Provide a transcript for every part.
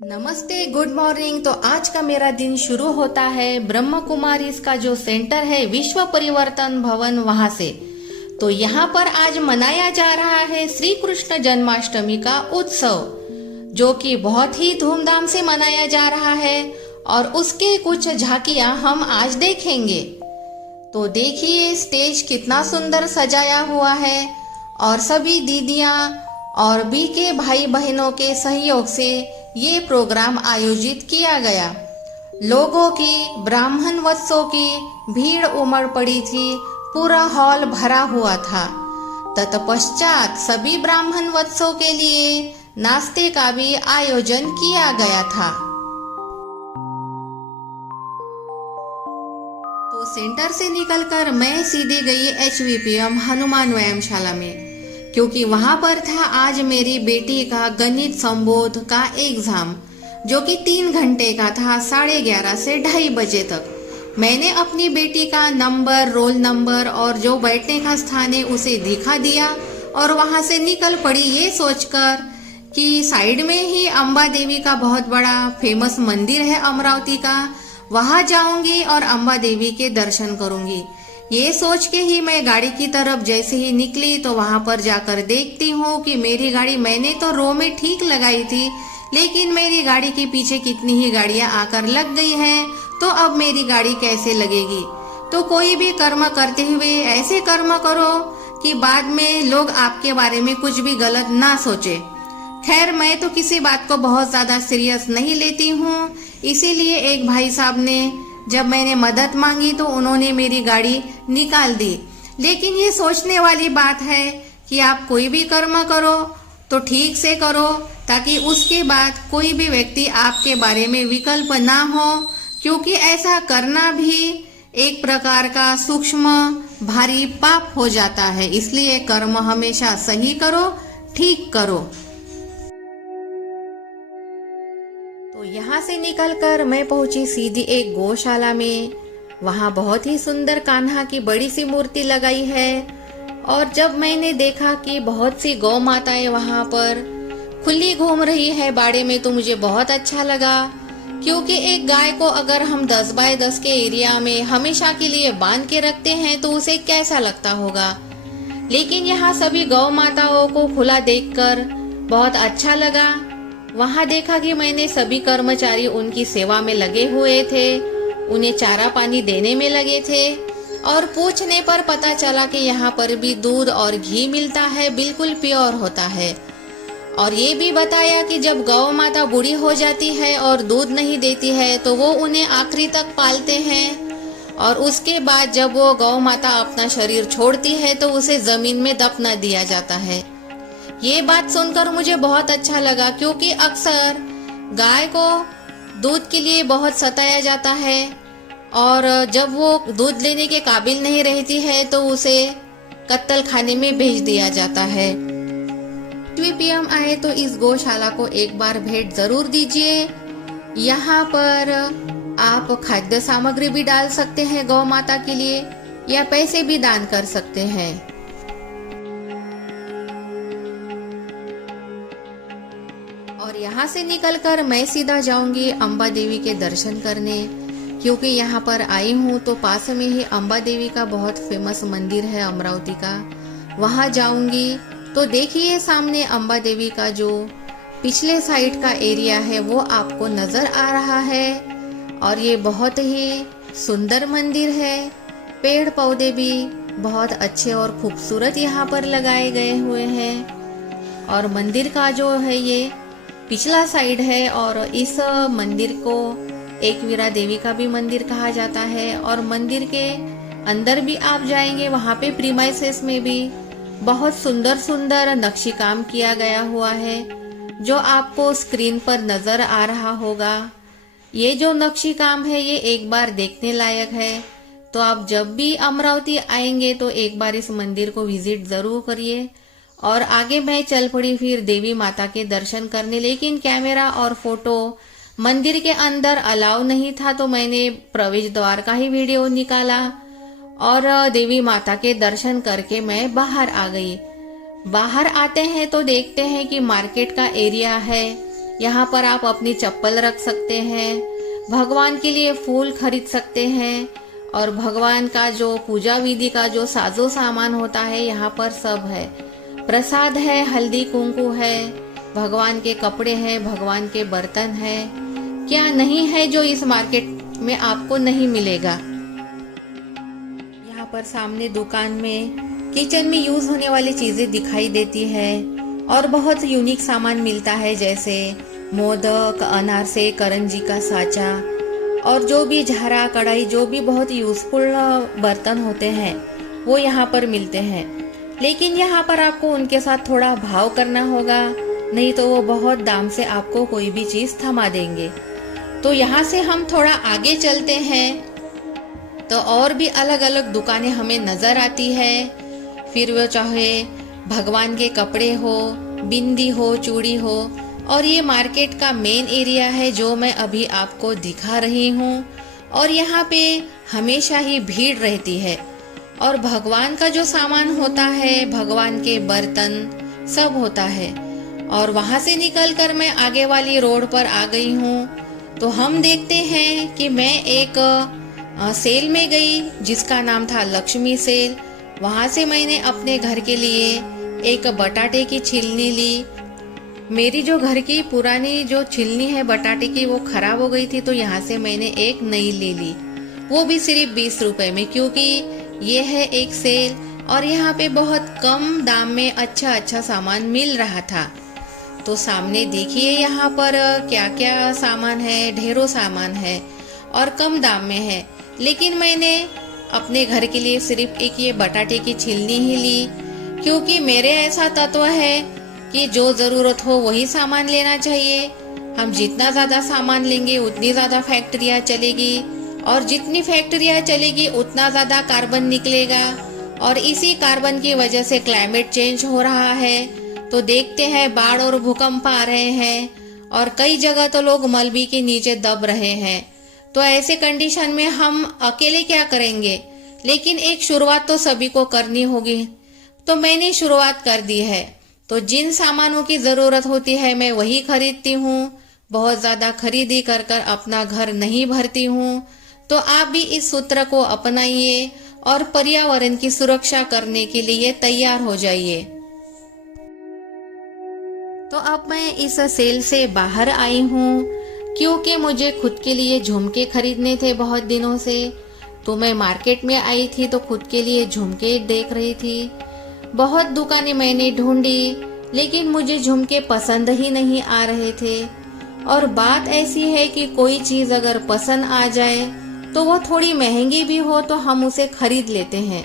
नमस्ते, good morning. तो आज का मेरा दिन शुरू होता है ब्रह्म कुमारी का जो सेंटर है विश्व परिवर्तन भवन, वहां से। तो यहाँ पर आज मनाया जा रहा है श्री कृष्ण जन्माष्टमी का उत्सव, जो कि बहुत ही धूमधाम से मनाया जा रहा है और उसके कुछ झांकियां हम आज देखेंगे। तो देखिए स्टेज कितना सुंदर सजाया हुआ है और सभी दीदियां और बीके भाई बहनों के सहयोग से ये प्रोग्राम आयोजित किया गया। लोगों की, ब्राह्मण वत्सों की भीड़ उमड़ पड़ी थी, पूरा हॉल भरा हुआ था। तत्पश्चात सभी ब्राह्मण वत्सों के लिए नाश्ते का भी आयोजन किया गया था। तो सेंटर से निकलकर मैं सीधे गई HVPM हनुमान व्यायामशाला में, क्योंकि वहां पर था आज मेरी बेटी का गणित संबोध का एग्जाम, जो कि 3 घंटे का था, 11:30 से 2:30 बजे तक। मैंने अपनी बेटी का नंबर, रोल नंबर और जो बैठने का स्थान है उसे दिखा दिया और वहां से निकल पड़ी, ये सोचकर कि साइड में ही अंबा देवी का बहुत बड़ा फेमस मंदिर है अमरावती का, वहां जाऊंगी और अंबा देवी के दर्शन करूंगी। ये सोच के ही मैं गाड़ी की तरफ जैसे ही निकली तो वहां पर जाकर देखती हूँ कि मेरी गाड़ी, मैंने तो रो में ठीक लगाई थी, लेकिन मेरी गाड़ी के पीछे कितनी ही गाड़ियां आकर लग गई हैं। तो अब मेरी गाड़ी कैसे लगेगी? तो कोई भी कर्म करते हुए ऐसे कर्म करो कि बाद में लोग आपके बारे में कुछ भी गलत ना सोचे। खैर, मैं तो किसी बात को बहुत ज्यादा सीरियस नहीं लेती हूँ, इसीलिए एक भाई साहब ने जब मैंने मदद मांगी तो उन्होंने मेरी गाड़ी निकाल दी। लेकिन ये सोचने वाली बात है कि आप कोई भी कर्म करो तो ठीक से करो, ताकि उसके बाद कोई भी व्यक्ति आपके बारे में विकल्प ना हो, क्योंकि ऐसा करना भी एक प्रकार का सूक्ष्म भारी पाप हो जाता है। इसलिए कर्म हमेशा सही करो, ठीक करो। तो यहाँ से निकलकर मैं पहुंची सीधी एक गौशाला में। वहाँ बहुत ही सुंदर कान्हा की बड़ी सी मूर्ति लगाई है और जब मैंने देखा कि बहुत सी गौ माताएं वहाँ पर खुली घूम रही है बाड़े में, तो मुझे बहुत अच्छा लगा, क्योंकि एक गाय को अगर हम 10 बाय 10 के एरिया में हमेशा के लिए बांध के रखते हैं तो उसे कैसा लगता होगा। लेकिन यहाँ सभी गौ माताओं को खुला देखकर बहुत अच्छा लगा। वहाँ देखा कि मैंने सभी कर्मचारी उनकी सेवा में लगे हुए थे, उन्हें चारा पानी देने में लगे थे और पूछने पर पता चला कि यहाँ पर भी दूध और घी मिलता है, बिल्कुल प्योर होता है। और ये भी बताया कि जब गौ माता बूढ़ी हो जाती है और दूध नहीं देती है तो वो उन्हें आखिरी तक पालते हैं और उसके बाद जब वो गौ माता अपना शरीर छोड़ती है तो उसे जमीन में दफना दिया जाता है। ये बात सुनकर मुझे बहुत अच्छा लगा, क्योंकि अक्सर गाय को दूध के लिए बहुत सताया जाता है और जब वो दूध लेने के काबिल नहीं रहती है तो उसे कत्ल खाने में भेज दिया जाता है। HVPM आए तो इस गौशाला को एक बार भेंट जरूर दीजिए। यहाँ पर आप खाद्य सामग्री भी डाल सकते हैं गौ माता के लिए, या पैसे भी दान कर सकते हैं। और यहाँ से निकलकर मैं सीधा जाऊंगी अंबा देवी के दर्शन करने, क्योंकि यहाँ पर आई हूँ तो पास में ही अंबा देवी का बहुत फेमस मंदिर है अमरावती का, वहाँ जाऊंगी। तो देखिए सामने अंबा देवी का जो पिछले साइड का एरिया है वो आपको नजर आ रहा है और ये बहुत ही सुंदर मंदिर है। पेड़ पौधे भी बहुत अच्छे और खूबसूरत यहाँ पर लगाए गए हुए हैं और मंदिर का जो है ये पिछला साइड है और इस मंदिर को एकवीरा देवी का भी मंदिर कहा जाता है। और मंदिर के अंदर भी आप जाएंगे, वहाँ पे प्रीमाइसेस में भी बहुत सुंदर सुंदर नक्शी काम किया गया हुआ है, जो आपको स्क्रीन पर नजर आ रहा होगा। ये जो नक्शी काम है ये एक बार देखने लायक है। तो आप जब भी अमरावती आएंगे तो एक बार इस मंदिर को विजिट जरूर करिए। और आगे मैं चल पड़ी फिर देवी माता के दर्शन करने, लेकिन कैमरा और फोटो मंदिर के अंदर अलाउ नहीं था, तो मैंने प्रवेश द्वार का ही वीडियो निकाला और देवी माता के दर्शन करके मैं बाहर आ गई। बाहर आते हैं तो देखते हैं कि मार्केट का एरिया है, यहाँ पर आप अपनी चप्पल रख सकते हैं, भगवान के लिए फूल खरीद सकते हैं और भगवान का जो पूजा विधि का जो साजो सामान होता है यहाँ पर सब है। प्रसाद है, हल्दी कुंकू है, भगवान के कपड़े हैं, भगवान के बर्तन है। क्या नहीं है जो इस मार्केट में आपको नहीं मिलेगा। यहाँ पर सामने दुकान में किचन में यूज होने वाली चीजें दिखाई देती है और बहुत यूनिक सामान मिलता है, जैसे मोदक, अनारसे, करंजी का साचा और जो भी झारा कढ़ाई, जो भी बहुत यूजफुल बर्तन होते हैं वो यहाँ पर मिलते हैं। लेकिन यहाँ पर आपको उनके साथ थोड़ा भाव करना होगा, नहीं तो वो बहुत दाम से आपको कोई भी चीज थमा देंगे। तो यहाँ से हम थोड़ा आगे चलते हैं तो और भी अलग अलग दुकानें हमें नजर आती है। फिर वो चाहे भगवान के कपड़े हो, बिंदी हो, चूड़ी हो, और ये मार्केट का मेन एरिया है जो मैं अभी आपको दिखा रही हूँ। और यहाँ पे हमेशा ही भीड़ रहती है और भगवान का जो सामान होता है, भगवान के बर्तन सब होता है। और वहाँ से निकलकर मैं आगे वाली रोड पर आ गई हूँ। तो हम देखते हैं कि मैं एक सेल में गई जिसका नाम था लक्ष्मी सेल। वहाँ से मैंने अपने घर के लिए एक बटाटे की छिलनी ली। मेरी जो घर की पुरानी जो छिलनी है बटाटे की वो खराब हो गई थी, तो यहाँ से मैंने एक नई ले ली, वो भी सिर्फ 20 रुपए में, क्योंकि ये है एक सेल और यहाँ पे बहुत कम दाम में अच्छा अच्छा सामान मिल रहा था। तो सामने देखिए यहाँ पर क्या क्या सामान है, ढेरों सामान है और कम दाम में है। लेकिन मैंने अपने घर के लिए सिर्फ एक ये बटाटे की छिलनी ही ली, क्योंकि मेरे ऐसा तत्व है कि जो जरूरत हो वही सामान लेना चाहिए। हम जितना ज्यादा सामान लेंगे उतनी ज्यादा फैक्ट्रियाँ चलेगी और जितनी फैक्ट्रियाँ चलेगी उतना ज्यादा कार्बन निकलेगा और इसी कार्बन की वजह से क्लाइमेट चेंज हो रहा है। तो देखते हैं बाढ़ और भूकंप आ रहे हैं और कई जगह तो लोग मलबे के नीचे दब रहे हैं। तो ऐसे कंडीशन में हम अकेले क्या करेंगे, लेकिन एक शुरुआत तो सभी को करनी होगी। तो मैंने शुरुआत कर दी है। तो जिन सामानों की जरूरत होती है मैं वही खरीदती हूँ, बहुत ज्यादा खरीदी कर कर अपना घर नहीं भरती हूँ। तो आप भी इस सूत्र को अपनाइए और पर्यावरण की सुरक्षा करने के लिए तैयार हो जाइए। तो अब मैं इस सेल से बाहर आई हूँ क्योंकि मुझे खुद के लिए झुमके खरीदने थे बहुत दिनों से। तो मैं मार्केट में आई थी तो खुद के लिए झुमके देख रही थी। बहुत दुकानें मैंने ढूंढी लेकिन मुझे झुमके पसंद ही नहीं आ रहे थे। और बात ऐसी है कि कोई चीज अगर पसंद आ जाए तो वो थोड़ी महंगी भी हो तो हम उसे खरीद लेते हैं,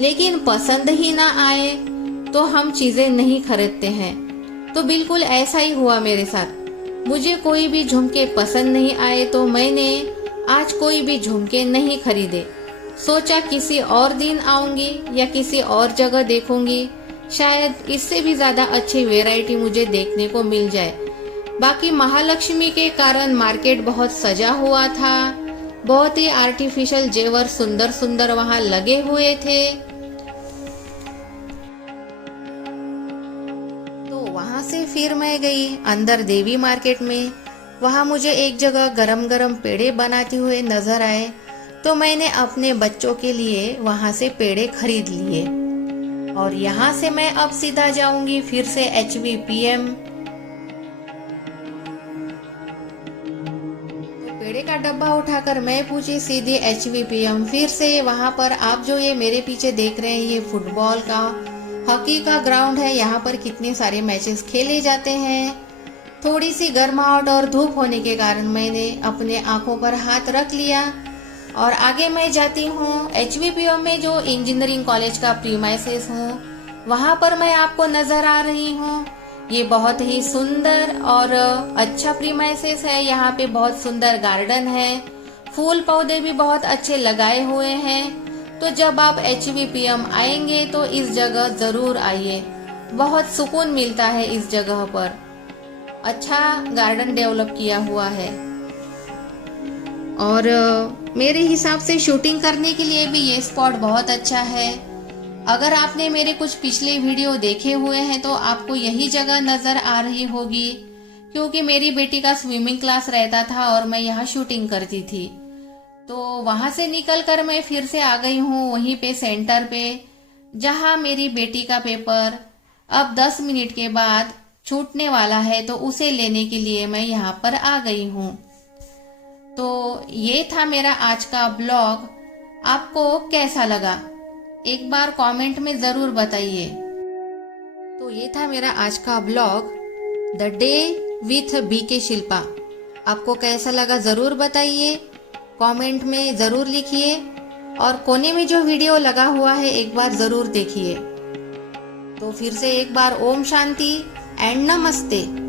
लेकिन पसंद ही ना आए तो हम चीजें नहीं खरीदते हैं। तो बिल्कुल ऐसा ही हुआ मेरे साथ। मुझे कोई भी झुमके पसंद नहीं आए तो मैंने आज कोई भी झुमके नहीं खरीदे। सोचा किसी और दिन आऊंगी या किसी और जगह देखूंगी, शायद इससे भी ज्यादा अच्छी वैरायटी मुझे देखने को मिल जाए। बाकी महालक्ष्मी के कारण मार्केट बहुत सजा हुआ था, बहुत ही आर्टिफिशियल जेवर सुंदर सुंदर वहां लगे हुए थे। तो वहां से फिर मैं गई अंदर देवी मार्केट में। वहां मुझे एक जगह गरम गरम पेड़े बनाते हुए नजर आए तो मैंने अपने बच्चों के लिए वहां से पेड़े खरीद लिए। और यहाँ से मैं अब सीधा जाऊंगी फिर से HVPM। तो पेड़े का डब्बा उठाकर मैं पूछी सीधी HVPM। फिर से वहां पर आप जो ये मेरे पीछे देख रहे हैं ये फुटबॉल का हॉकी का ग्राउंड है। यहाँ पर कितने सारे मैचेस खेले जाते हैं। थोड़ी सी गर्माहट और धूप होने के कारण मैंने अपने आंखों पर हाथ रख लिया और आगे मैं जाती हूँ HVPM में जो इंजीनियरिंग कॉलेज का प्रीमाइसेस हूँ वहाँ पर मैं आपको नजर आ रही हूँ। ये बहुत ही सुंदर और अच्छा प्रीमाइसेस है। यहाँ पे बहुत सुंदर गार्डन है, फूल पौधे भी बहुत अच्छे लगाए हुए हैं। तो जब आप HVPM आएंगे तो इस जगह जरूर आइए, बहुत सुकून मिलता है इस जगह पर। अच्छा गार्डन डेवलप किया हुआ है और मेरे हिसाब से शूटिंग करने के लिए भी ये स्पॉट बहुत अच्छा है। अगर आपने मेरे कुछ पिछले वीडियो देखे हुए हैं तो आपको यही जगह नजर आ रही होगी, क्योंकि मेरी बेटी का स्विमिंग क्लास रहता था और मैं यहाँ शूटिंग करती थी। तो वहां से निकलकर मैं फिर से आ गई हूँ वहीं पे सेंटर पे, जहाँ मेरी बेटी का पेपर अब 10 मिनट के बाद छूटने वाला है, तो उसे लेने के लिए मैं यहाँ पर आ गई हूँ। तो ये था मेरा आज का ब्लॉग। आपको कैसा लगा एक बार कमेंट में जरूर बताइए। तो ये था मेरा आज का blog, the day with BK Shilpa. आपको कैसा लगा जरूर बताइए, कमेंट में जरूर लिखिए, और कोने में जो वीडियो लगा हुआ है एक बार जरूर देखिए। तो फिर से एक बार ओम शांति एंड नमस्ते।